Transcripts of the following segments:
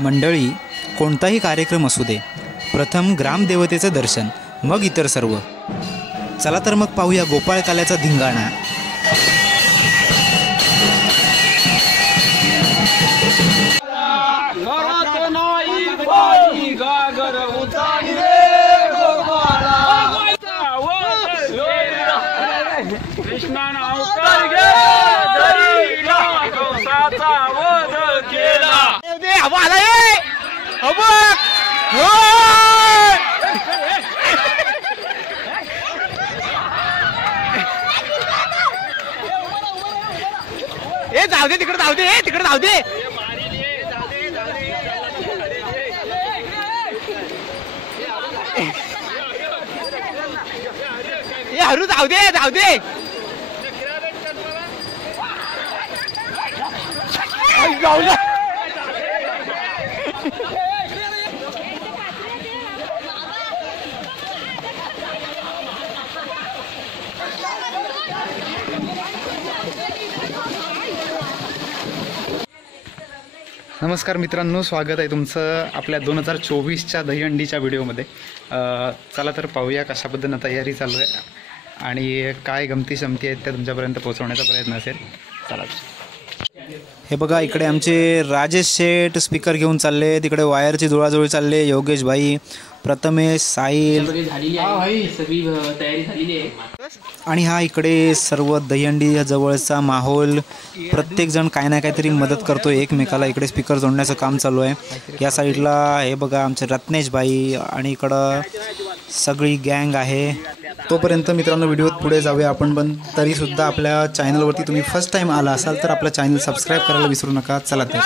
मंडळी, कोणताही कार्यक्रम असू दे, प्रथम ग्रामदेवतेचं दर्शन, मग इतर सर्व. चला तर मग पाहूया गोपाळकाल्याचा धिंगाणा. जाऊ दे तिकडे, जाऊ दे तिकडे, जाऊ दे. हरू जाऊ दे, जाऊ दे. नमस्कार मित्रांनो, स्वागत आहे तुमचं आपल्या 2024च्या दहीहंडीच्या व्हिडिओमध्ये. चला तर पाहूया कशा पद्धतीनं तयारी चालू आहे आणि काय गमती शमती आहेत त्या तुमच्यापर्यंत पोहोचवण्याचा प्रयत्न असेल. चला. हे बघा, इकडे आमचे राजेश शेठ स्पीकर घेऊन चालले, तिकडे वायरची जुळाजुळी चालले, योगेश भाई, प्रथमेश, साहिल आणि हा इकडे सर्व दहीहंडी जवळचा माहोल. प्रत्येकजण काही ना काहीतरी मदत करतो एकमेकाला. इकडे स्पीकर जोडण्याचं काम चालू आहे. या साईडला हे बघा आमचे रत्नेश भाई आणि इकडं सगळी गँग आहे. तोपर्यंत मित्रांनो व्हिडिओत पुढे जाऊया आपण. पण तरीसुद्धा आपल्या चॅनलवरती तुम्ही फर्स्ट टाईम आला असाल तर आपलं चॅनल सबस्क्राईब करायला विसरू नका. चला तर.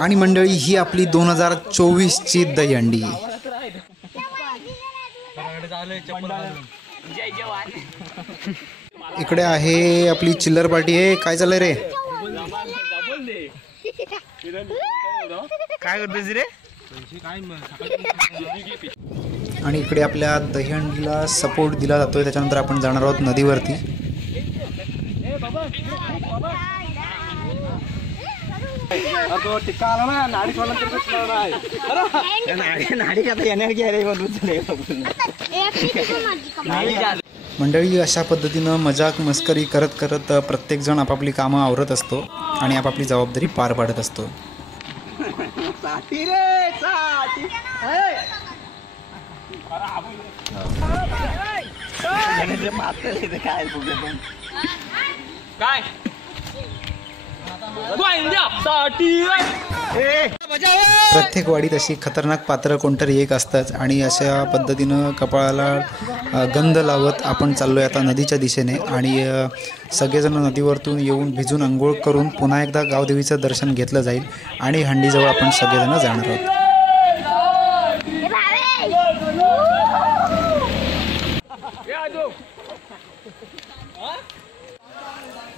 आणि मंडळी, ही आपली 2024ची दहीहंडी. इकडे आहे आपली चिल्लर पार्टी आहे. काय चाललंय रे? काय करतोस रे? आणि इकडे आपल्या दहीहंडीला सपोर्ट दिला जातोय. त्याच्यानंतर आपण जाणार आहोत नदीवरती. मंडळी, अशा पद्धतीनं मजाक मस्करी करत करत प्रत्येकजण आपापली कामं आवरत असतो आणि आपापली जबाबदारी पार पाडत असतो. प्रत्येक वाडीत अशी खतरनाक पात्र कोणतरी एक असतंच आणि अशा पद्धतीनं कपाळाला गंध लावत आपण चाललोय आता नदीच्या दिशेने. आणि सगळेजण नदीवरतून येऊन भिजून आंघोळ करून पुन्हा एकदा गावदेवीचं दर्शन घेतलं जाईल आणि हंडीजवळ आपण सगळेजण जाणार आहोत.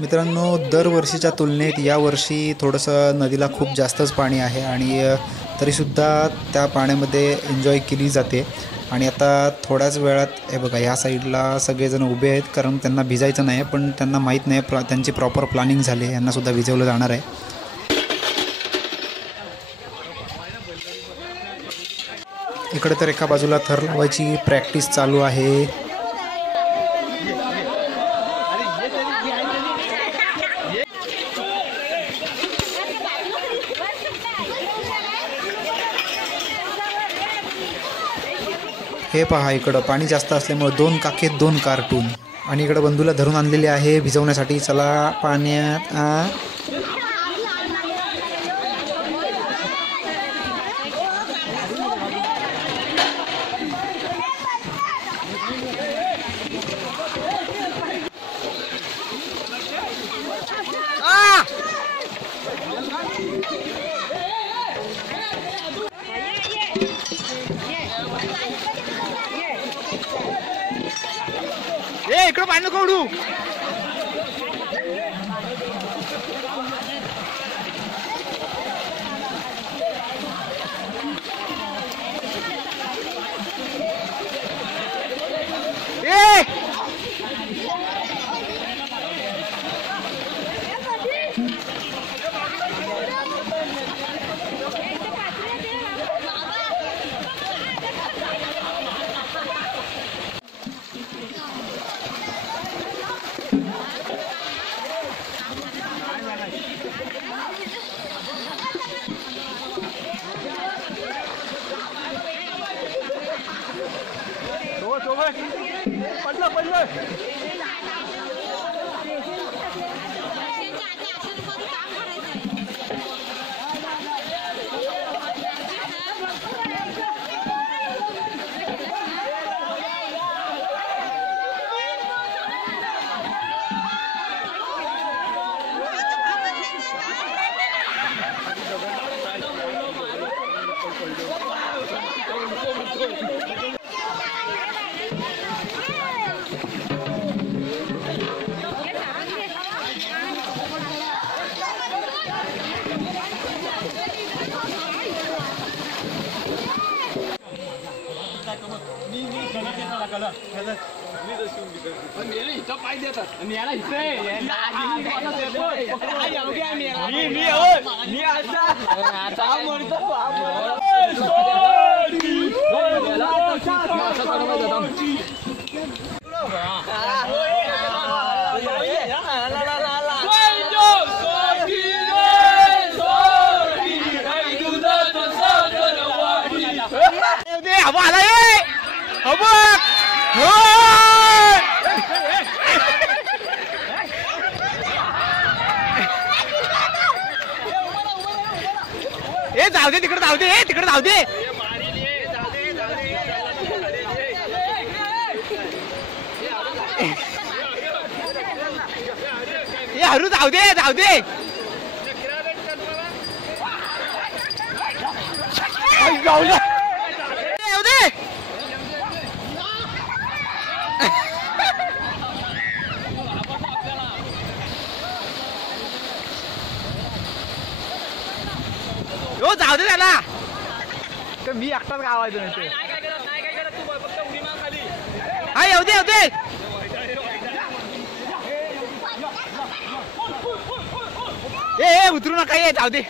मित्रांनो, दरवर्षीच्या तुलनेत यावर्षी थोडंसं नदीला खूप जास्तच पाणी आहे आणि तरीसुद्धा त्या पाण्यामध्ये एन्जॉय केली जाते. आणि आता थोड्याच वेळात हे बघा, या साईडला सगळेजण उभे आहेत कारण त्यांना भिजायचं नाही, पण त्यांना माहीत नाही त्यांची प्रॉपर प्लॅनिंग झाली. यांनासुद्धा भिजवलं जाणार आहे. इकडे तर एका बाजूला थर लावायची प्रॅक्टिस चालू आहे. हे पहा, इकडं पाणी जास्त असल्यामुळे 2 काखेत 2 कार्टून आणि इकडं बंधूला धरून आणलेले आहे भिजवण्यासाठी. चला पाण्यात. इकडं पाणी नको उडू. ए जाऊ दे तिकडे जाऊ दे तिकडे जाऊ दे ए हरू जाऊ दे जाऊ दे जाऊ दे जाऊ दे हो जाऊ दे त्याला तर मी एकटाच गावायचं नाही हा येऊ दे येऊ दे ए उतरू नका ये जाऊ दे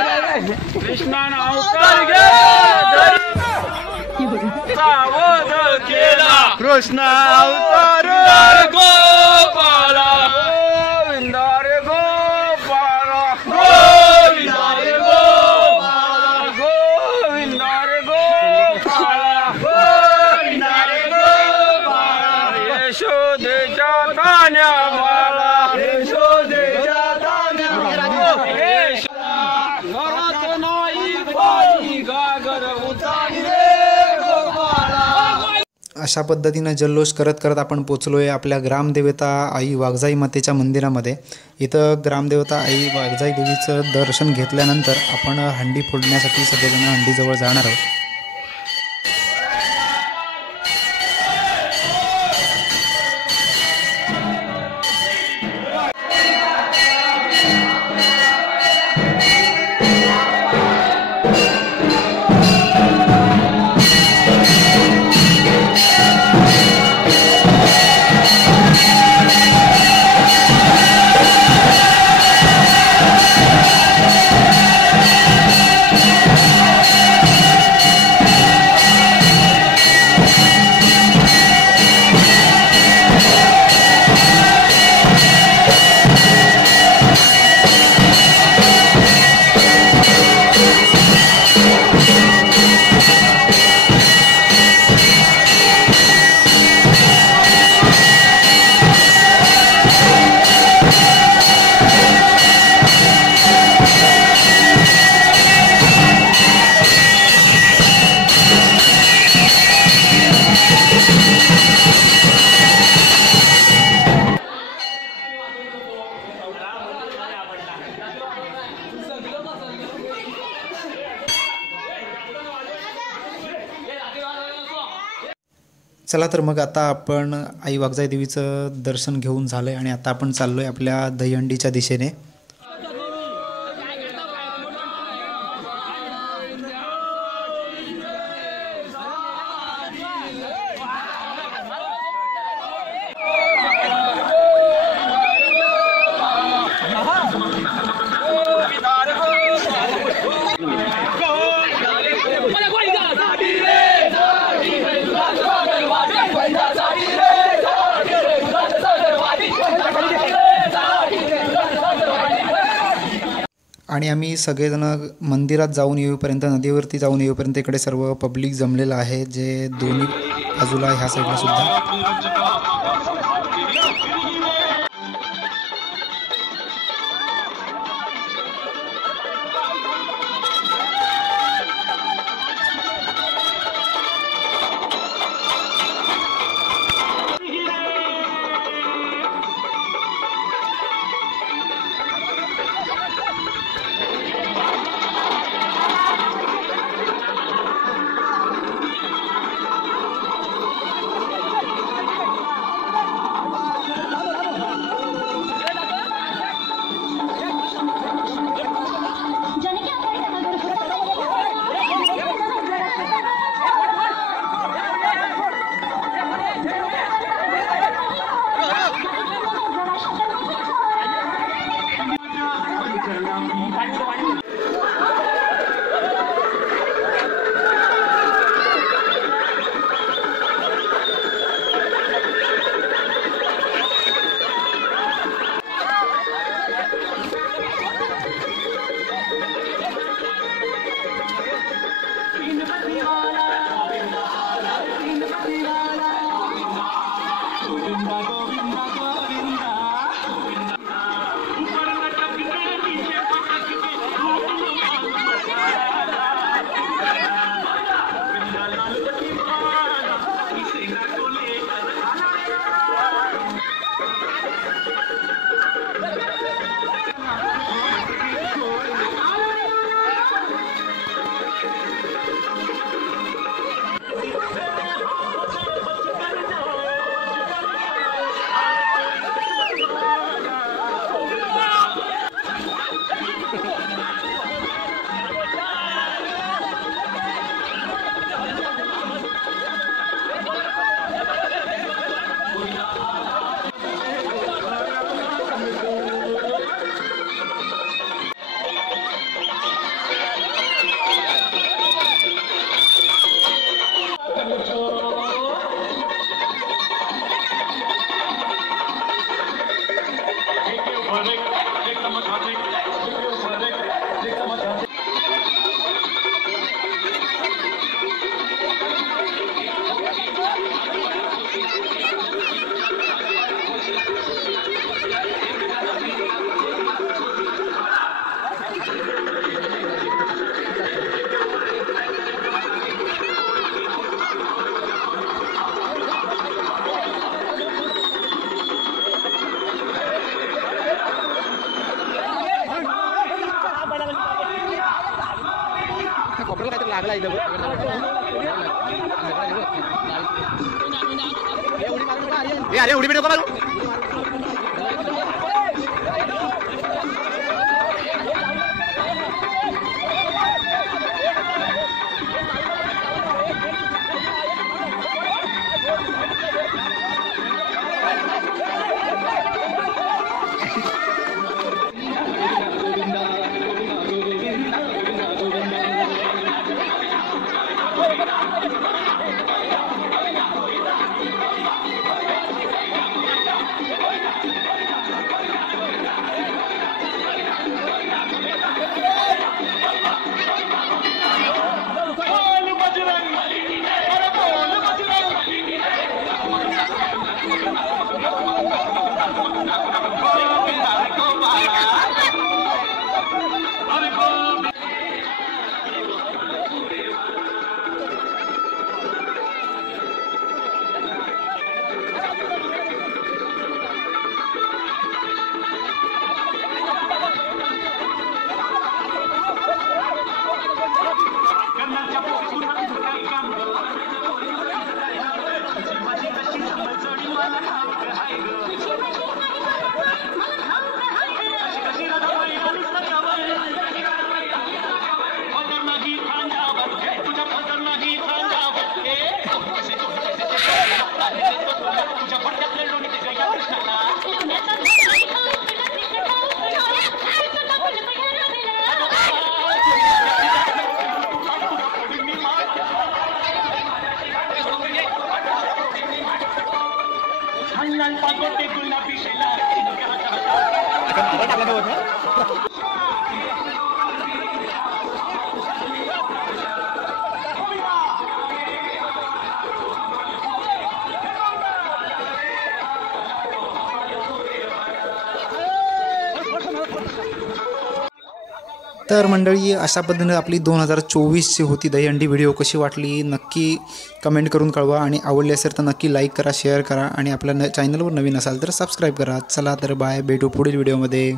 कृष्णानं अवतार सावध केला कृष्ण अवतार गोपाला गोविंदा रे गोपाला गोविंदा रे गोपाला गोविंदा रे गोपाला गोविंदा रे गोपाला यशोदेच्या कान्यावाला यशोदेच्या कान्यावाला अशा पद्धतीनं जल्लोष करत करत आपण पोचलो आहे आपल्या ग्रामदेवता आई वाघजाई मातेच्या मंदिरामध्ये. इथं ग्रामदेवता आई वाघजाई देवीचं दर्शन घेतल्यानंतर आपण हंडी फोडण्यासाठी सगळेजण हंडीजवळ जाणार आहोत. चला तर मग आता आपण आई वाघजाई देवीचं दर्शन घेऊन झालं आहे आणि आता आपण चाललो आहे आपल्या दहीहंडीच्या दिशेने. आणि आम्ही सगळेजण मंदिरात जाऊन येऊपर्यंत, नदीवरती जाऊन येऊपर्यंत इकडे सर्व पब्लिक जमलेलं आहे, जे दोन्ही बाजूला ह्या साईडला सुद्धा. अरे उडी नको मारू. तर मंडळी अशा पद्धतीने आपली 2024ची होती दहीहंडी. व्हिडिओ कशी वाटली नक्की कमेंट करून कळवा आणि आवडली असेल तर नक्की लाईक करा, शेअर करा आणि आपल्या चॅनलवर नवीन असाल तर सबस्क्राईब करा. चला तर बाय, भेटू पुढील व्हिडिओमध्ये.